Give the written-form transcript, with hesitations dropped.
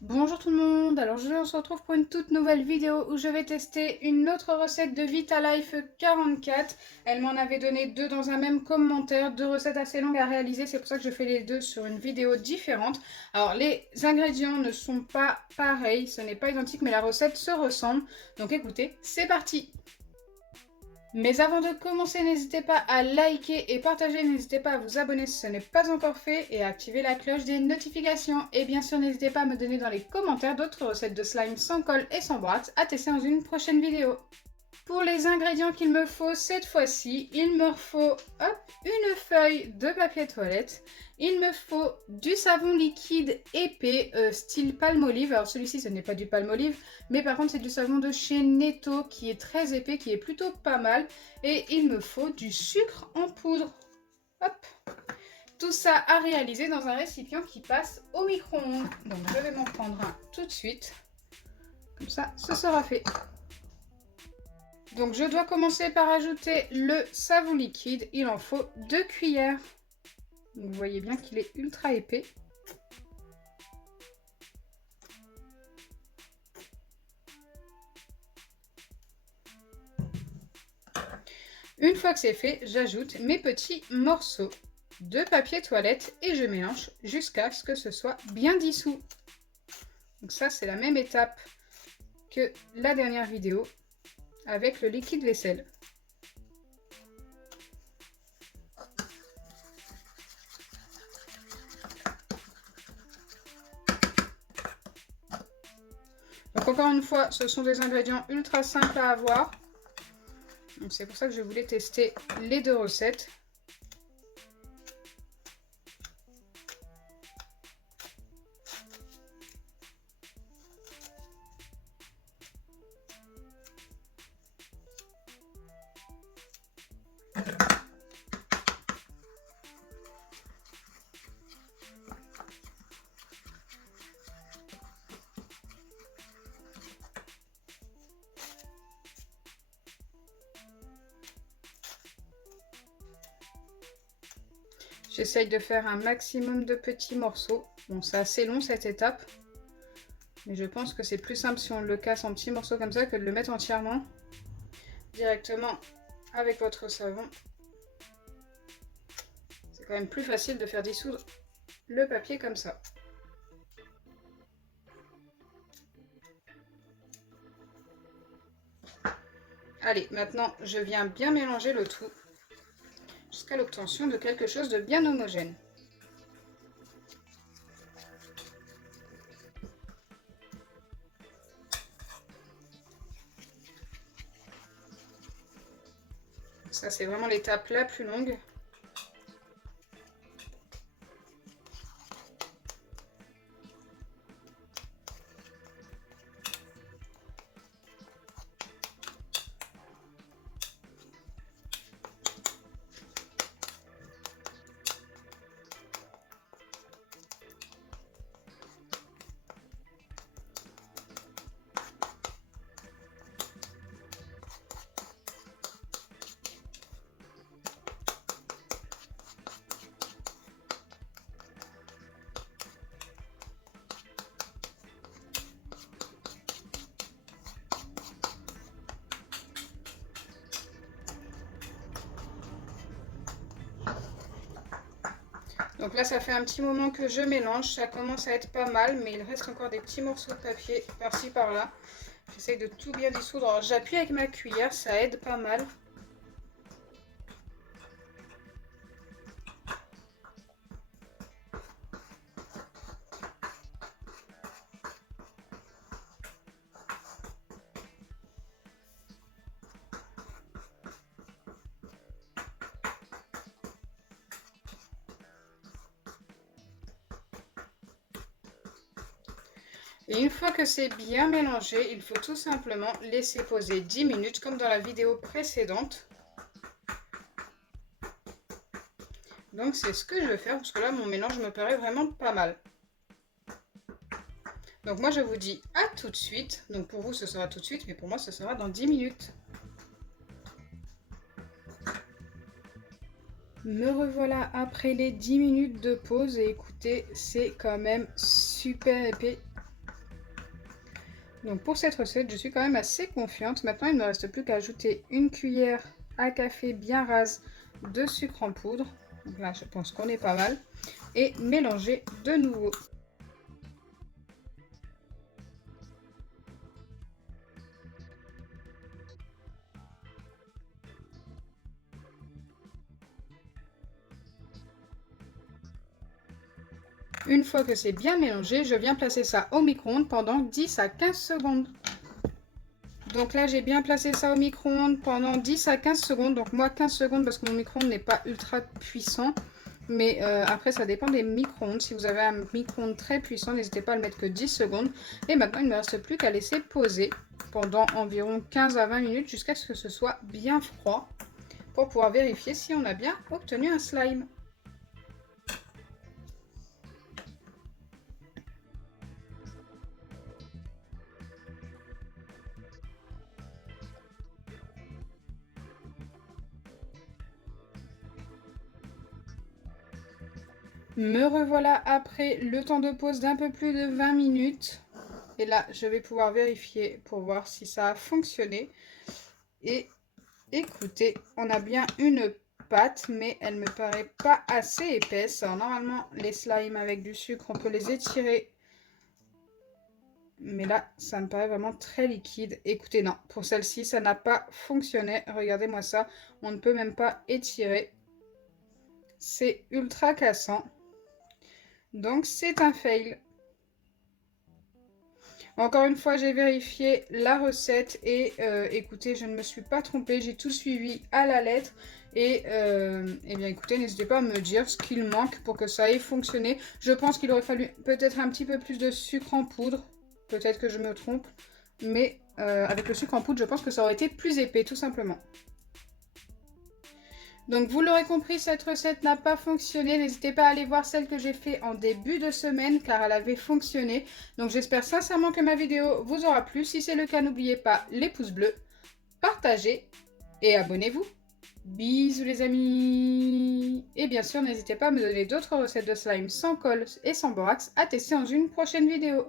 Bonjour tout le monde, alors je se retrouve pour une toute nouvelle vidéo où je vais tester une autre recette de Vitalife 44. Elle m'en avait donné deux dans un même commentaire, deux recettes assez longues à réaliser, c'est pour ça que je fais les deux sur une vidéo différente. Alors les ingrédients ne sont pas pareils, ce n'est pas identique mais la recette se ressemble, donc écoutez, c'est parti! Mais avant de commencer, n'hésitez pas à liker et partager, n'hésitez pas à vous abonner si ce n'est pas encore fait et à activer la cloche des notifications. Et bien sûr, n'hésitez pas à me donner dans les commentaires d'autres recettes de slime sans colle et sans boîte à tester dans une prochaine vidéo. Pour les ingrédients qu'il me faut cette fois-ci, il me faut une feuille de papier toilette, il me faut du savon liquide épais style Palmolive. Alors celui-ci ce n'est pas du Palmolive, mais par contre c'est du savon de chez Netto qui est très épais, qui est plutôt pas mal. Et il me faut du sucre en poudre. Hop. Tout ça à réaliser dans un récipient qui passe au micro-ondes. Donc je vais m'en prendre un tout de suite. Comme ça, ce sera fait. Donc je dois commencer par ajouter le savon liquide. Il en faut 2 cuillères. Donc, vous voyez bien qu'il est ultra épais. Une fois que c'est fait, j'ajoute mes petits morceaux de papier toilette et je mélange jusqu'à ce que ce soit bien dissous. Donc ça, c'est la même étape que la dernière vidéo avec le liquide vaisselle. Donc encore une fois, ce sont des ingrédients ultra simples à avoir. Donc c'est pour ça que je voulais tester les deux recettes. J'essaye de faire un maximum de petits morceaux. Bon, c'est assez long cette étape. Mais je pense que c'est plus simple si on le casse en petits morceaux comme ça que de le mettre entièrement directement avec votre savon. C'est quand même plus facile de faire dissoudre le papier comme ça. Allez, maintenant je viens bien mélanger le tout jusqu'à l'obtention de quelque chose de bien homogène. Ça, c'est vraiment l'étape la plus longue. Donc là, ça fait un petit moment que je mélange. Ça commence à être pas mal, mais il reste encore des petits morceaux de papier par-ci par-là. J'essaye de tout bien dissoudre. Alors j'appuie avec ma cuillère, ça aide pas mal. Et une fois que c'est bien mélangé, il faut tout simplement laisser poser 10 minutes comme dans la vidéo précédente. Donc c'est ce que je vais faire parce que là mon mélange me paraît vraiment pas mal. Donc moi je vous dis à tout de suite. Donc pour vous ce sera tout de suite, mais pour moi ce sera dans 10 minutes. Me revoilà après les 10 minutes de pause et écoutez, c'est quand même super épais. Donc pour cette recette, je suis quand même assez confiante. Maintenant, il ne me reste plus qu'à ajouter une cuillère à café bien rase de sucre en poudre. Donc là, je pense qu'on est pas mal. Et mélanger de nouveau. Une fois que c'est bien mélangé, je viens placer ça au micro-ondes pendant 10 à 15 secondes. Donc là, j'ai bien placé ça au micro-ondes pendant 10 à 15 secondes. Donc moi, 15 secondes parce que mon micro-ondes n'est pas ultra puissant. Mais après, ça dépend des micro-ondes. Si vous avez un micro-ondes très puissant, n'hésitez pas à le mettre que 10 secondes. Et maintenant, il ne me reste plus qu'à laisser poser pendant environ 15 à 20 minutes jusqu'à ce que ce soit bien froid pour pouvoir vérifier si on a bien obtenu un slime. Me revoilà après le temps de pause d'un peu plus de 20 minutes. Et là, je vais pouvoir vérifier pour voir si ça a fonctionné. Et écoutez, on a bien une pâte, mais elle me paraît pas assez épaisse. Alors, normalement, les slimes avec du sucre, on peut les étirer. Mais là, ça me paraît vraiment très liquide. Écoutez, non, pour celle-ci, ça n'a pas fonctionné. Regardez-moi ça, on ne peut même pas étirer. C'est ultra cassant. Donc, c'est un fail. Encore une fois, j'ai vérifié la recette et écoutez, je ne me suis pas trompée, j'ai tout suivi à la lettre. Et eh bien écoutez, n'hésitez pas à me dire ce qu'il manque pour que ça ait fonctionné. Je pense qu'il aurait fallu peut-être un petit peu plus de sucre en poudre. Peut-être que je me trompe. Mais avec le sucre en poudre, je pense que ça aurait été plus épais, tout simplement. Donc vous l'aurez compris, cette recette n'a pas fonctionné. N'hésitez pas à aller voir celle que j'ai fait en début de semaine car elle avait fonctionné. Donc j'espère sincèrement que ma vidéo vous aura plu. Si c'est le cas, n'oubliez pas les pouces bleus, partagez et abonnez-vous. Bisous les amis. Et bien sûr, n'hésitez pas à me donner d'autres recettes de slime sans colle et sans borax à tester dans une prochaine vidéo.